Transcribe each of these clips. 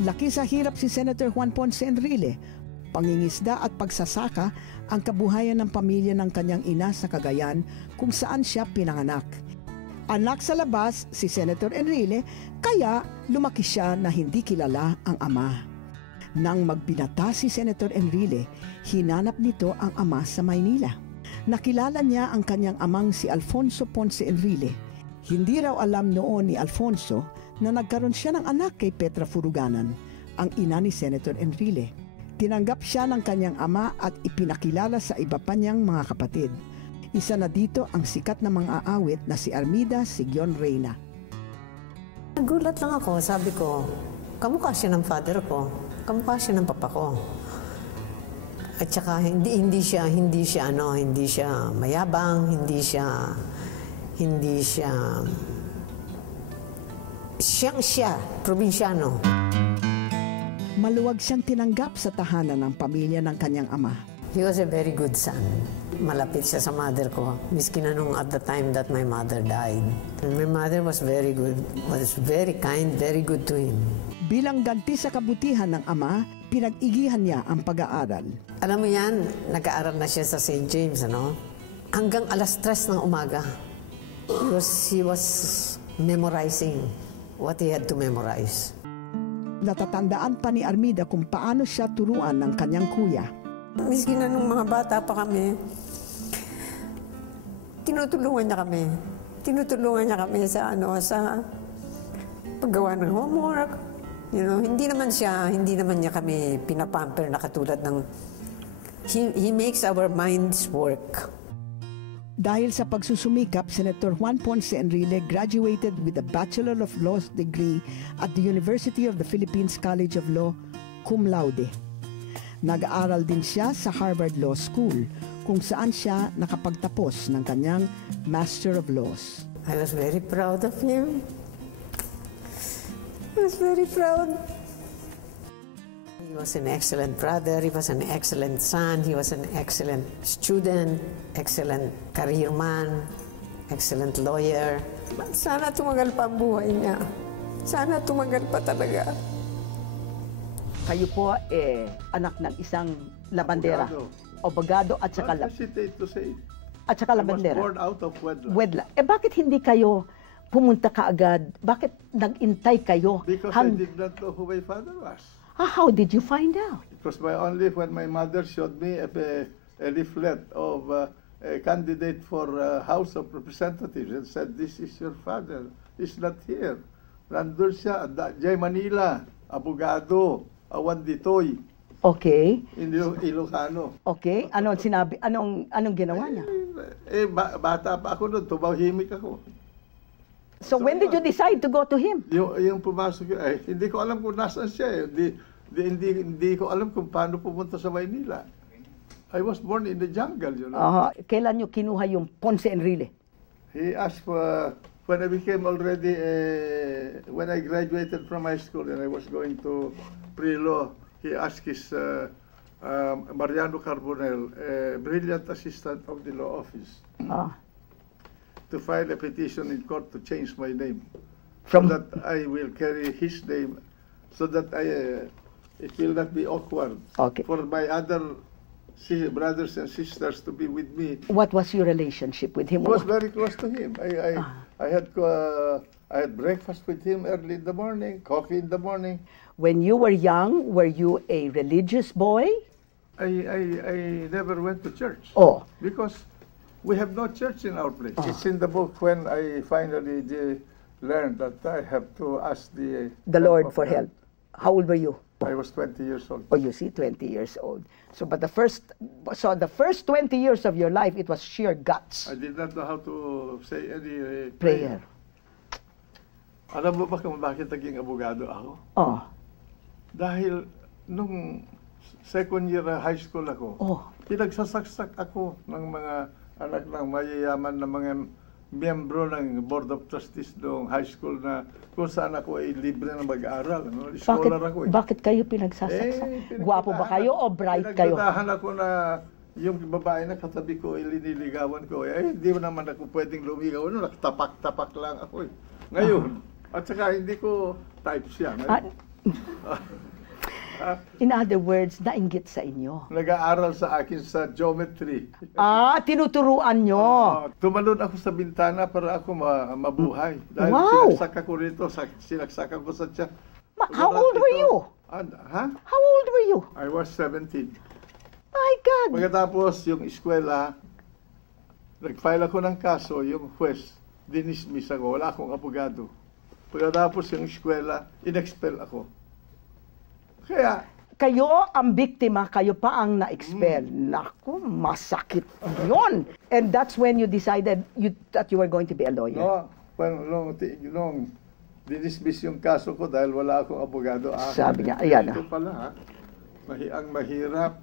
Laki sa hirap si Senator Juan Ponce Enrile. Pangingisda at pagsasaka ang kabuhayan ng pamilya ng kanyang ina sa Cagayan kung saan siya pinanganak. Anak sa labas si Senator Enrile, kaya lumaki siya na hindi kilala ang ama. Nang magbinata si Senator Enrile, hinanap nito ang ama sa Maynila. Nakilala niya ang kanyang amang si Alfonso Ponce Enrile. Hindi raw alam noon ni Alfonso na nagkaroon siya ng anak kay Petra Furuganan, ang ina ni Senator Enrile. Tinanggap siya ng kanyang ama at ipinakilala sa iba pa niyang mga kapatid. Isa na dito ang sikat na mga aawit na si Armida Sigion Reyna. Nagulat lang ako, sabi ko, kamukha siya ng father ko, kamukha siya ng papa ko. At saka hindi siya mayabang, hindi siya siyang probinsyano. Maluwag siyang tinanggap sa tahanan ng pamilya ng kanyang ama. He was a very good son. Malapit siya sa mother ko, miski na nung at the time that my mother died. And my mother was very good, was very kind, very good to him. Bilang ganti sa kabutihan ng ama, pinag-igihan niya ang pag-aaral. Alam mo yan, nag-aaral na siya sa St. James, ano? Hanggang alas 3 ng umaga. He was memorizing what he had to memorize. Natatandaan pa ni Armida kung paano siya turuan ng kanyang kuya. Miski na nung mga bata pa kami, tinutulungan niya kami. Tinutulungan niya kami sa paggawa ng homework. You know, hindi naman niya kami pinapamper na katulad ng he makes our minds work. Dahil sa pagsusumikap, Senator Juan Ponce Enrile graduated with a Bachelor of Laws degree at the University of the Philippines College of Law, cum laude. Nag-aaral din siya sa Harvard Law School, kung saan siya nakapagtapos ng kanyang Master of Laws. I was very proud of him. I was very proud. He was an excellent brother, he was an excellent son, he was an excellent student, excellent career man, excellent lawyer. Sana tumagal pa ang buhay niya. Sana tumagal pa talaga. Kayo po anak ng isang labandera. Abogado at saka at saka labandera. I was born out of wedlock. Wedlock. Bakit hindi kayo pumunta kaagad? Bakit nag-intay kayo? Because I did not know who my father was. How did you find out? It was when my mother showed me a leaflet of a candidate for House of Representatives and said, "This is your father. He's not here. Nandun siya, Jay Manila, abogado, Awan Ditoy." Okay. Ilocano. Okay. Anong sinabi? Anong ginawa niya? Bata pa ako noon, tumahimik ako. So when did you decide to go to him? Yung pumasok, hindi ko alam kung nasaan siya. Hindi ko alam kung paano pumunta sa Maynila. I was born in the jungle, you know. Kailan niyo kinuha yung Ponce Enrile? He asked for, when I became already, when I graduated from high school and I was going to pre-law, he asked his Mariano Carbonell, a brilliant assistant of the law office, to file a petition in court to change my name, so that I will carry his name, so that it will not be awkward for my other brothers and sisters to be with me. What was your relationship with him? I was very close to him. I had breakfast with him early in the morning, coffee in the morning. When you were young, were you a religious boy? I never went to church. Because we have no church in our place. It's in the book when I finally learned that I have to ask the Lord for help. How old were you? I was 20 years old. Oh, you see, 20 years old. So the first 20 years of your life, it was sheer guts. I did not know how to say any prayer. Alam mo ba kung bakit naging abogado ako? Dahil nung second year high school ako, pinagsasaksak ako ng mga anak ng mayayaman na mga miyembro ng Board of Trustees noong high school na kung saan ako ay libre na mag-aaral. Scholar ako. Bakit kayo pinagsasaksak? Gwapo ba kayo o bright kayo? Pinagdadahan ako na yung babae na katabi ko ay liniligawan ko. Hindi naman ako pwedeng lumigaw. Nakatapak-tapak lang ako. Ngayon, at saka hindi ko type siya. In other words, nainggit sa inyo. Nag-aaral sa akin sa geometry. Tinuturuan nyo. Tumalon ako sa bintana para ako mabuhay. Dahil Wow! sinaksak ako rito, sinaksak ako sa tiyan. How old were you? Ha? How old were you? I was 17. My God! Pagkatapos yung eskwela, nag-file ako ng kaso, yung juez, dinismiss ako, wala akong abogado. Pagkatapos yung eskwela, in-expel ako. Kaya, Kayo ang biktima, kayo pa ang na-expel. Naku, masakit yun. And that's when you decided that you were going to be a lawyer. nung dinismiss yung kaso ko dahil wala akong abogado. Sabi niya, ayan. Ito pala, ang mahirap,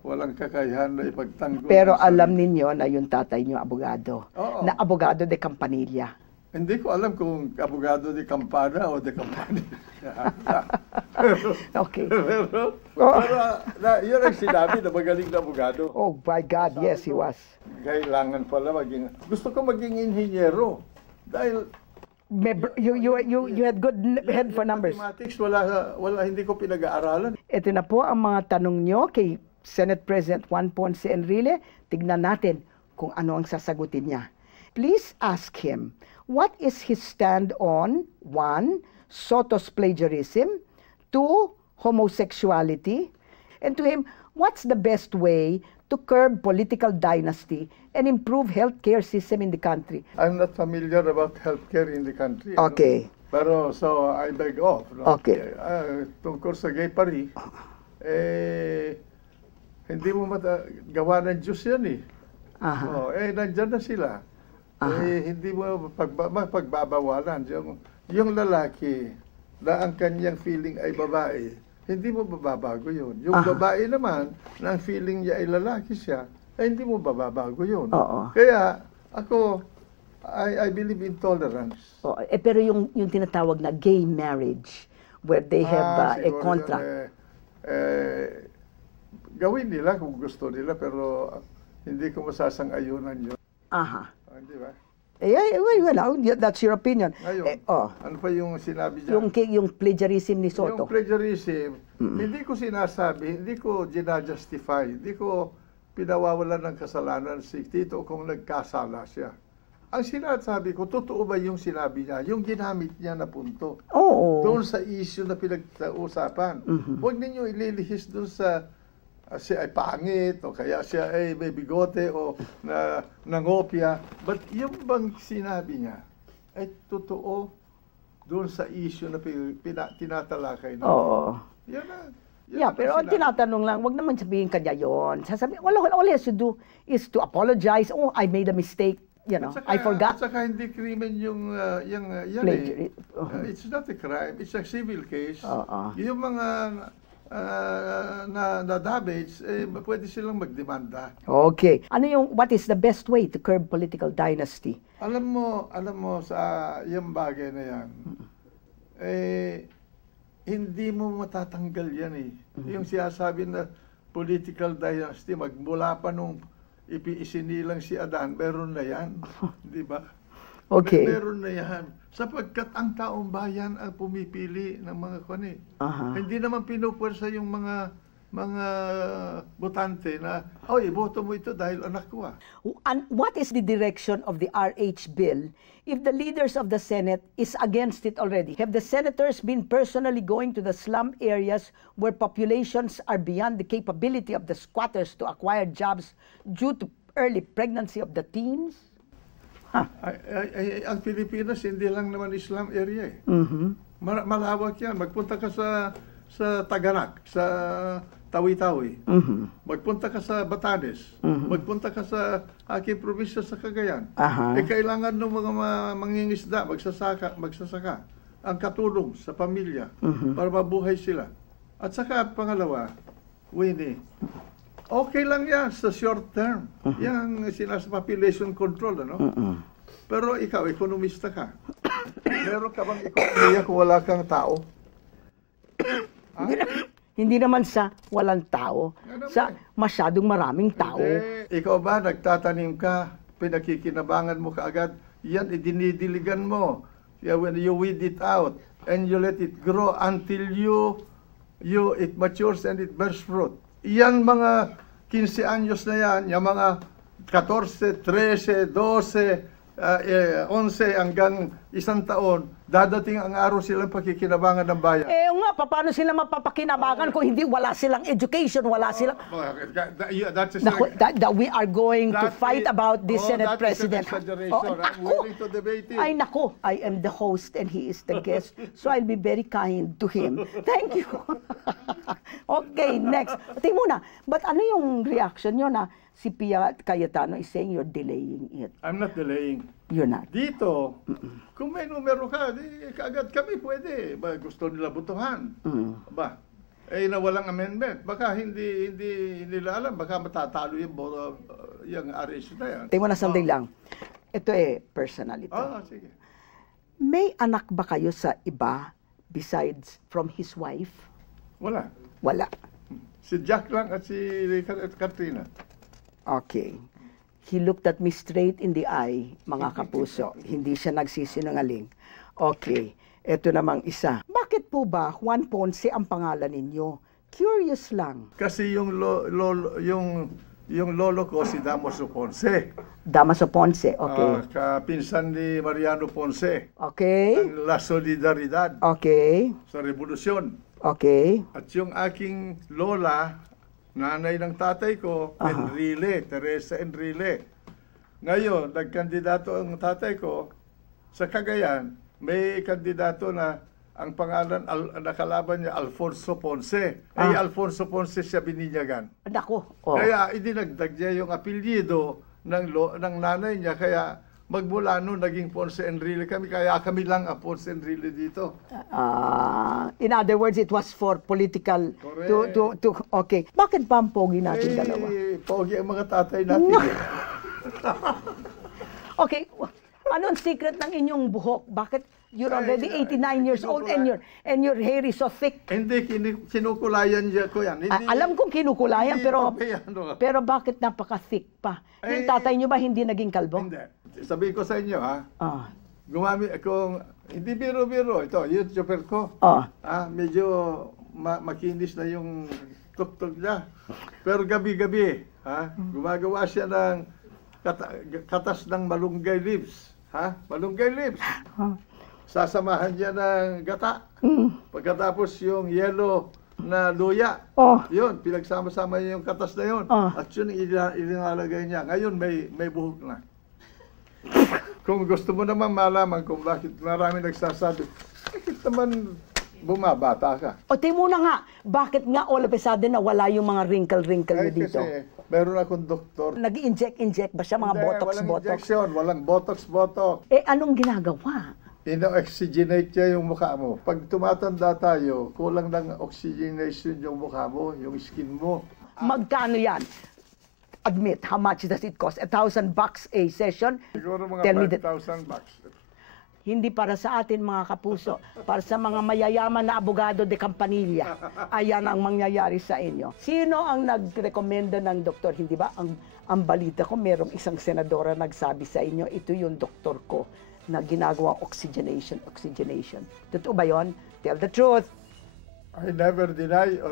walang kakayahan na ipagtanggol. Pero alam ninyo na yung tatay niyo abogado. Oo. Na abogado de Campanilla. Hindi ko alam kung abogado de Campana o de Campanilla. Okay. pero yun ang sinabi na magaling na abogado. Oh my God, yes, he was. Kailangan pala maging, gusto ko maging inhinyero. Dahil You had good head for numbers. mathematics, wala hindi ko pinag-aaralan. Ito na po ang mga tanong nyo kay Senate President Juan Ponce Enrile. Tignan natin kung ano ang sasagutin niya. Please ask him, what is his stand on 1. Soto's plagiarism, 2. Homosexuality, and to him, what's the best way to curb political dynasty and improve healthcare system in the country? I'm not familiar about healthcare in the country. Okay. Pero so I beg off. No? Okay. Tungkol sa gay pari, hindi mo gawa ng Diyos yan eh. Aha. Nandyan na sila. Hindi mo pagbabawalan. Yung lalaki na ang kanyang feeling ay babae, hindi mo bababago yun. Yung babae naman, na ang feeling niya ay lalaki siya, ay hindi mo bababago yun. Oo. Kaya ako, I believe in tolerance. Pero yung tinatawag na gay marriage, where they have a Siguro contract. yun, gawin nila kung gusto nila, pero hindi ko masasang-ayunan yun. Aha. Di ba? Well, that's your opinion. Ngayon, ano pa yung sinabi niya? Yung plagiarism ni Soto. Yung plagiarism, hindi ko sinasabi, hindi ko ginajustify, hindi ko pinawawalan ng kasalanan si Tito kung nagkasala siya. Ang sinasabi ko, totoo ba yung sinabi niya, yung ginamit niya na punto? Oo. Doon sa issue na pinag-uusapan. Huwag ninyo ililihis doon sa siya ay pangit, o kaya siya ay may bigote, o nangopya. But yung bang sinabi niya, ay totoo doon sa issue na tinatalakay natin. Oo. Yan na. Pero ang tinatanong lang, wag naman sabihin kanya yon. Sasabihin, all he has to do is to apologize. Oh, I made a mistake. I forgot. At saka hindi krimen yung it's not a crime. It's a civil case. Yung mga na damage, pwede silang magdemanda. Okay. What is the best way to curb political dynasty? Alam mo sa yung bagay na yan, hindi mo matatanggal yan eh. Yung sinasabi na political dynasty, magmula pa nung isinilang si Adan, meron na yan. Di ba? Okay. Meron na yan. Sapagkat ang taong bayan ang pumipili ng mga kani. Hindi naman pinupwersa yung mga botante na, iboto mo ito dahil anak ko And what is the direction of the RH bill if the leaders of the Senate is against it already? Have the senators been personally going to the slum areas where populations are beyond the capability of the squatters to acquire jobs due to early pregnancy of the teens? Ang Pilipinas, hindi lang naman Islam area eh. Malawak yan. Magpunta ka sa Taganak, sa Tawi-Tawi. Magpunta ka sa Batanes. Magpunta ka sa aking probinsya sa Cagayan. Kailangan ng mga mangingisda, magsasaka ang katulong sa pamilya para mabuhay sila. At saka pangalawa, Winnie, okay lang yan sa short term. Yang population control, ano? Pero ikaw, ekonomista ka. Meron ka bang ekonomiya kung wala kang tao? Hindi naman sa walang tao, sa masyadong maraming tao. Ikaw ba, nagtatanim ka, pinakikinabangan mo kaagad, yan, idinidiligan mo. When you weed it out, and you let it grow until it matures and it bears fruit. Yan mga 15 anyos na yan, yung mga 14, 13, 12, 11 hanggang 1 taon, dadating ang araw silang pakikinabangan ng bayan. Nga, paano sila mapapakinabangan kung hindi wala silang education, wala silang... that we are going to fight about this Senate President. I'm willing to debate it. Ay, nako, I am the host and he is the guest, so I'll be very kind to him. Thank you. Okay, next. Tingnan muna, but ano yung reaction nyo na si Pia Cayetano is saying you're delaying it? I'm not delaying. You're not. Dito, kung may numero ka, di kaagad kami pwede. Ba, gusto nila butuhan. Ba, na walang amendment. Baka hindi nila alam. Baka matatalo yung RS na yan. Tingnan mo na sandali lang. Ito personal ito. Sige. May anak ba kayo sa iba besides from his wife? Wala. Wala. Si Jack lang at si Katrina. Okay. He looked at me straight in the eye, mga kapuso. Hindi siya nagsisinungaling. Okay. Ito namang isa. Bakit po ba Juan Ponce ang pangalan ninyo? Curious lang. Kasi yung lolo ko si Damaso Ponce. Damaso Ponce, okay. Kapinsan ni Mariano Ponce. Okay. Ang La Solidaridad Okay. sa Revolusyon. Okay. At yung aking lola, nanay ng tatay ko, Enrile, Teresa Enrile. Ngayon, nagkandidato ang tatay ko sa Cagayan, may kandidato na ang pangalan, nakalaban niya, Alfonso Ponce. Alfonso Ponce siya bininyagan. Nako. Kaya idinagdag niya yung apelyido ng nanay niya, kaya magmula noon naging Ponce Enrile kami, kaya kami lang ang Ponce Enrile dito. In other words, it was for political okay. Bakit ba ang pogi natin dalawa? Pogi ang mga tatay natin. Okay, anong secret ng inyong buhok? Bakit you're already 89 years old and your hair is so thick? Hindi, kinukulayan ko yan. Alam kong kinukulayan, Hindi, pero bakit napaka-thick pa? Yung tatay nyo ba hindi naging kalbo? Hindi. Sabihin ko sa inyo, hindi biro-biro, ito, YouTuber ko. Medyo makinis na yung tuktok niya. Pero gabi-gabi, gumagawa siya ng katas ng malunggay leaves. Malunggay leaves. Sasamahan niya ng gata. Pagkatapos yung yellow na luya. Yun, pinagsama-sama niya yung katas na yun. At yun, ilinalagay niya. Ngayon, may buhok na. Kung gusto mo naman malaman kung bakit marami nagsasabi, bakit naman bumabata ka? Tingnan mo na nga, bakit nga all of a sudden nawala yung mga wrinkle dito? Kasi meron akong doktor. Nag-inject ba siya, mga botox? Walang injection, walang botox. Anong ginagawa? Ino-oxygenate niya yung mukha mo. Pag tumatanda tayo, kulang ng oxygenation yung mukha mo, yung skin mo. Magkano yan? Admit, how much does it cost? $1,000 a session? Siguro mga Tell me $5,000. Hindi para sa atin mga kapuso, para sa mga mayayaman na abogado de Campanilla. Ayan ang mangyayari sa inyo. Sino ang nagrekomenda ng doktor? Hindi ba? Ang balita ko, merong isang senadora nagsabi sa inyo, ito yung doktor ko na ginagawang oxygenation. Totoo ba yun? Tell the truth. I never deny or...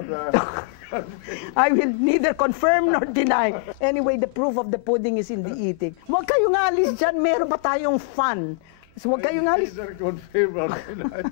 I will neither confirm nor deny. Anyway, the proof of the pudding is in the eating. Huwag kayong alis dyan, meron pa tayong fun. So, huwag kayong alis. Neither confirm or deny.